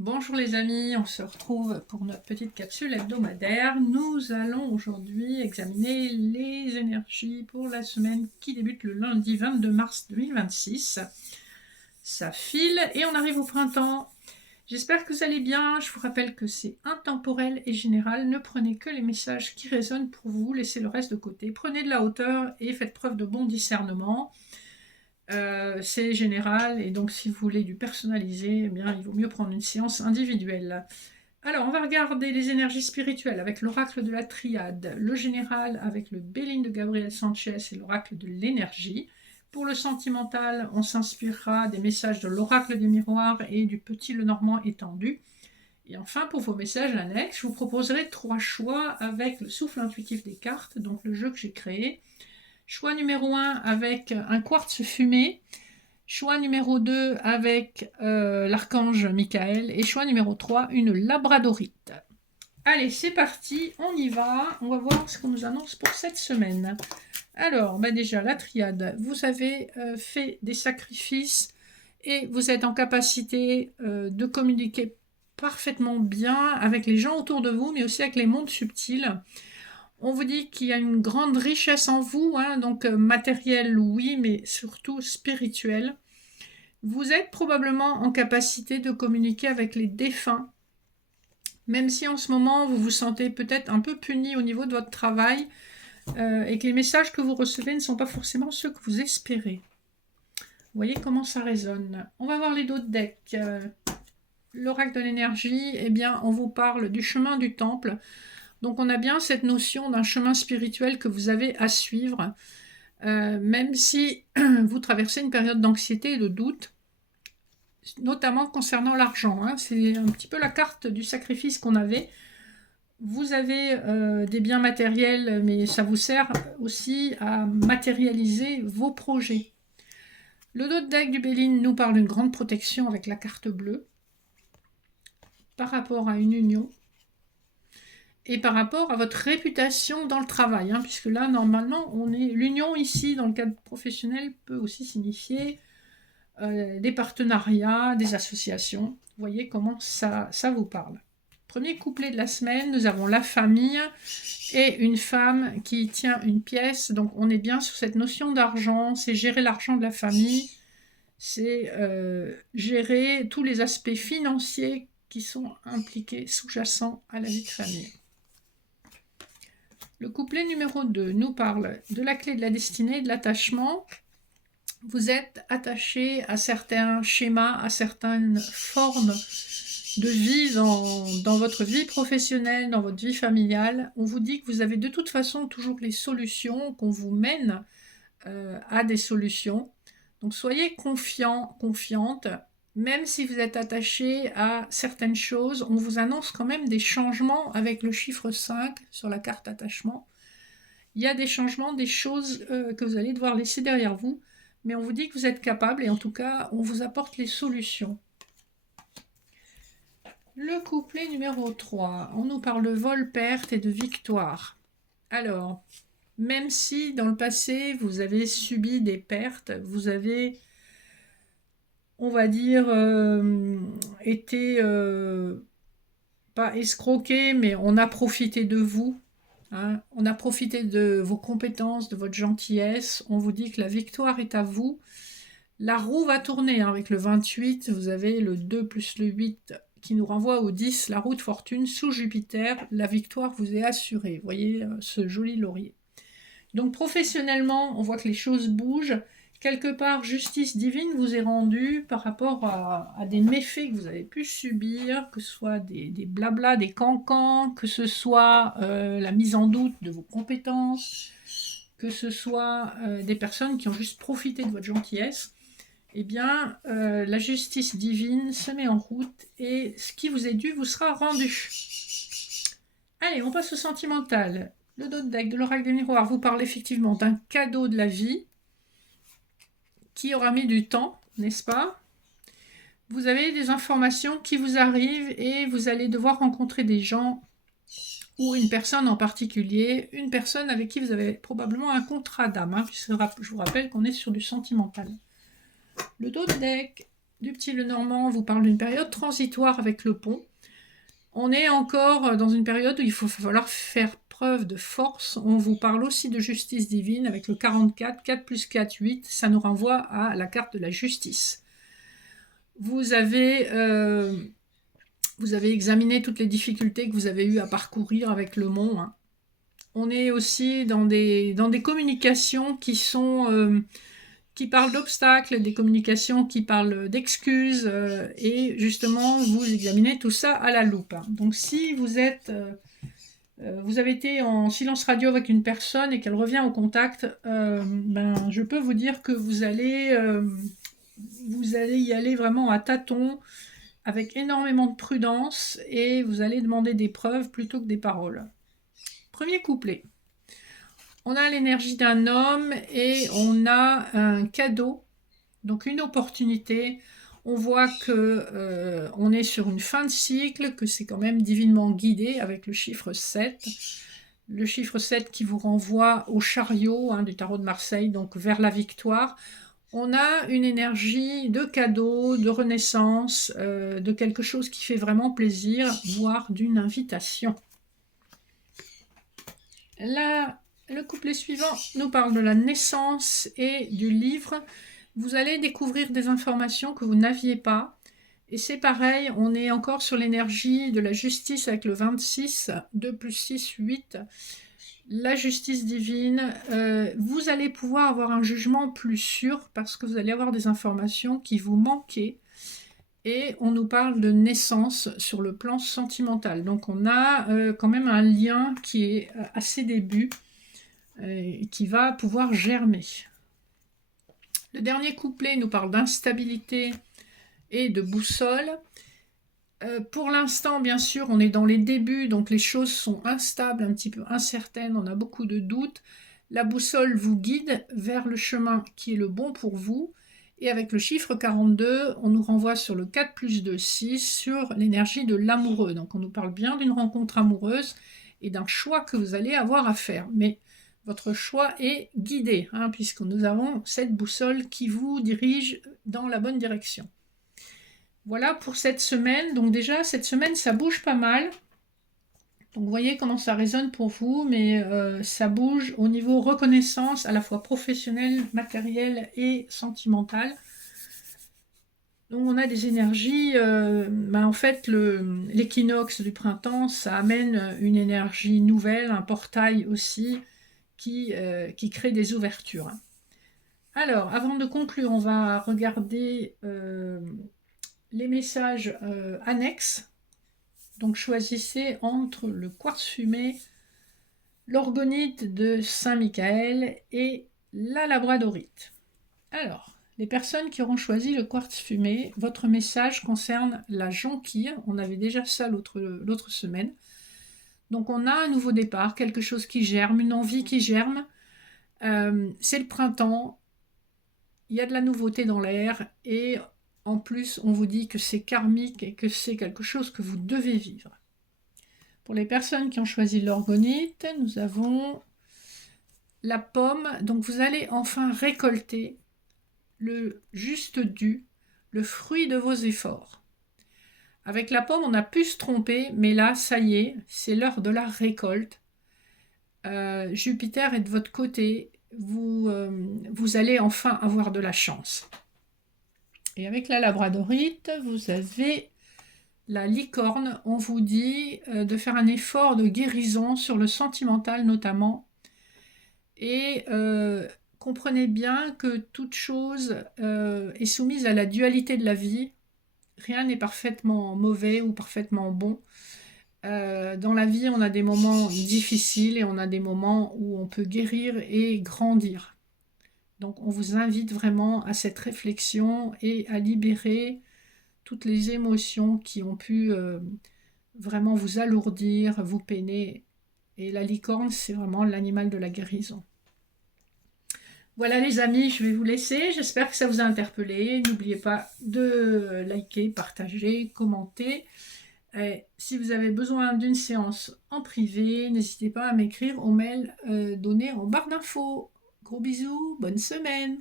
Bonjour les amis, on se retrouve pour notre petite capsule hebdomadaire. Nous allons aujourd'hui examiner les énergies pour la semaine qui débute le lundi 22 mars 2026. Ça file et on arrive au printemps. J'espère que vous allez bien. Je vous rappelle que c'est intemporel et général. Ne prenez que les messages qui résonnent pour vous, laissez le reste de côté. Prenez de la hauteur et faites preuve de bon discernement. C'est général et donc si vous voulez du personnalisé, eh bien, il vaut mieux prendre une séance individuelle. Alors, on va regarder les énergies spirituelles avec l'oracle de la triade, le général avec le Béline de Gabriel Sanchez et l'oracle de l'énergie. Pour le sentimental, on s'inspirera des messages de l'oracle des miroirs et du petit Lenormand étendu. Et enfin, pour vos messages annexes, je vous proposerai 3 choix avec le souffle intuitif des cartes, donc le jeu que j'ai créé. Choix numéro 1 avec un quartz fumé. Choix numéro 2 avec l'archange Michael. Et choix numéro 3, une labradorite. Allez, c'est parti, on y va. On va voir ce qu'on nous annonce pour cette semaine. Alors, déjà, la triade. Vous avez fait des sacrifices et vous êtes en capacité de communiquer parfaitement bien avec les gens autour de vous, mais aussi avec les mondes subtils. On vous dit qu'il y a une grande richesse en vous, donc matérielle, oui, mais surtout spirituelle. Vous êtes probablement en capacité de communiquer avec les défunts, même si en ce moment vous vous sentez peut-être un peu puni au niveau de votre travail et que les messages que vous recevez ne sont pas forcément ceux que vous espérez. Vous voyez comment ça résonne. On va voir les d'autres decks. L'oracle de l'énergie, eh bien, on vous parle du chemin du temple. Donc on a bien cette notion d'un chemin spirituel que vous avez à suivre, même si vous traversez une période d'anxiété et de doute, notamment concernant l'argent. C'est un petit peu la carte du sacrifice qu'on avait. Vous avez des biens matériels, mais ça vous sert aussi à matérialiser vos projets. Le dos de deck du Béline nous parle d'une grande protection avec la carte bleue par rapport à une union et par rapport à votre réputation dans le travail, puisque là, normalement, l'union ici, dans le cadre professionnel, peut aussi signifier des partenariats, des associations. Vous voyez comment ça vous parle. Premier couplet de la semaine, nous avons la famille et une femme qui tient une pièce. Donc, on est bien sur cette notion d'argent, c'est gérer l'argent de la famille, c'est gérer tous les aspects financiers qui sont impliqués, sous-jacents à la vie de famille. Le couplet numéro 2 nous parle de la clé de la destinée, de l'attachement. Vous êtes attaché à certains schémas, à certaines formes de vie dans votre vie professionnelle, dans votre vie familiale. On vous dit que vous avez de toute façon toujours les solutions, qu'on vous mène à des solutions. Donc soyez confiants, confiantes. Même si vous êtes attaché à certaines choses, on vous annonce quand même des changements avec le chiffre 5 sur la carte attachement. Il y a des changements, des choses que vous allez devoir laisser derrière vous, mais on vous dit que vous êtes capable et en tout cas, on vous apporte les solutions. Le couplet numéro 3, on nous parle de vol, perte et de victoire. Alors, même si dans le passé, vous avez subi des pertes, vous avez, on va dire, été, pas escroqué, mais on a profité de vous. On a profité de vos compétences, de votre gentillesse. On vous dit que la victoire est à vous. La roue va tourner avec le 28. Vous avez le 2 plus le 8 qui nous renvoie au 10, la roue de fortune sous Jupiter. La victoire vous est assurée. Vous voyez ce joli laurier. Donc professionnellement, on voit que les choses bougent. Quelque part, justice divine vous est rendue par rapport à des méfaits que vous avez pu subir, que ce soit des blablas, des cancans, que ce soit la mise en doute de vos compétences, que ce soit des personnes qui ont juste profité de votre gentillesse. Eh bien, la justice divine se met en route et ce qui vous est dû vous sera rendu. Allez, on passe au sentimental. Le dos de deck de l'oracle des miroirs vous parle effectivement d'un cadeau de la vie qui aura mis du temps, n'est-ce pas? Vous avez des informations qui vous arrivent et vous allez devoir rencontrer des gens ou une personne en particulier, une personne avec qui vous avez probablement un contrat d'âme, puisque je vous rappelle qu'on est sur du sentimental. Le dos de deck du Petit Lenormand vous parle d'une période transitoire avec le pont. On est encore dans une période où il va falloir faire preuve de force. On vous parle aussi de justice divine avec le 44, 4 plus 4, 8. Ça nous renvoie à la carte de la justice. Vous avez examiné toutes les difficultés que vous avez eues à parcourir avec le mont. Hein. On est aussi dans des communications qui parlent d'obstacles, des communications qui parlent d'excuses, et justement, vous examinez tout ça à la loupe. Donc, si vous avez été en silence radio avec une personne et qu'elle revient au contact, je peux vous dire que vous allez y aller vraiment à tâtons, avec énormément de prudence, et vous allez demander des preuves plutôt que des paroles. Premier couplet. On a l'énergie d'un homme et on a un cadeau, donc une opportunité. On voit que on est sur une fin de cycle, que c'est quand même divinement guidé avec le chiffre 7. Le chiffre 7 qui vous renvoie au chariot du tarot de Marseille, donc vers la victoire. On a une énergie de cadeau, de renaissance, de quelque chose qui fait vraiment plaisir, voire d'une invitation. Là, le couplet suivant nous parle de la naissance et du livre. Vous allez découvrir des informations que vous n'aviez pas. Et c'est pareil, on est encore sur l'énergie de la justice avec le 26, 2 plus 6, 8. La justice divine, vous allez pouvoir avoir un jugement plus sûr parce que vous allez avoir des informations qui vous manquaient. Et on nous parle de naissance sur le plan sentimental. Donc on a quand même un lien qui est à ses débuts, qui va pouvoir germer. Le dernier couplet nous parle d'instabilité et de boussole. Pour l'instant, bien sûr, on est dans les débuts, donc les choses sont instables, un petit peu incertaines, on a beaucoup de doutes. La boussole vous guide vers le chemin qui est le bon pour vous. Et avec le chiffre 42, on nous renvoie sur le 4 plus 2, 6, sur l'énergie de l'amoureux. Donc on nous parle bien d'une rencontre amoureuse et d'un choix que vous allez avoir à faire. Mais votre choix est guidé, puisque nous avons cette boussole qui vous dirige dans la bonne direction. Voilà pour cette semaine. Donc déjà, cette semaine, ça bouge pas mal. Donc vous voyez comment ça résonne pour vous, mais ça bouge au niveau reconnaissance, à la fois professionnelle, matérielle et sentimentale. Donc on a des énergies, en fait l'équinoxe du printemps, ça amène une énergie nouvelle, un portail aussi, qui crée des ouvertures. Alors, avant de conclure, on va regarder les messages annexes. Donc choisissez entre le quartz fumé, l'orgonite de Saint-Michael et la labradorite. Alors, les personnes qui auront choisi le quartz fumé, votre message concerne la jonquille. On avait déjà ça l'autre semaine. Donc on a un nouveau départ, quelque chose qui germe, une envie qui germe. C'est le printemps, il y a de la nouveauté dans l'air et en plus on vous dit que c'est karmique et que c'est quelque chose que vous devez vivre. Pour les personnes qui ont choisi l'orgonite, nous avons la pomme. Donc vous allez enfin récolter le juste dû, le fruit de vos efforts. Avec la pomme, on a pu se tromper, mais là, ça y est, c'est l'heure de la récolte. Jupiter est de votre côté, vous allez enfin avoir de la chance. Et avec la labradorite, vous avez la licorne. On vous dit de faire un effort de guérison sur le sentimental notamment. Et comprenez bien que toute chose est soumise à la dualité de la vie. Rien n'est parfaitement mauvais ou parfaitement bon. Dans la vie, on a des moments difficiles et on a des moments où on peut guérir et grandir. Donc on vous invite vraiment à cette réflexion et à libérer toutes les émotions qui ont pu vraiment vous alourdir, vous peiner. Et la licorne, c'est vraiment l'animal de la guérison. Voilà les amis, je vais vous laisser. J'espère que ça vous a interpellé. N'oubliez pas de liker, partager, commenter. Et si vous avez besoin d'une séance en privé, n'hésitez pas à m'écrire au mail donné en barre d'infos. Gros bisous, bonne semaine.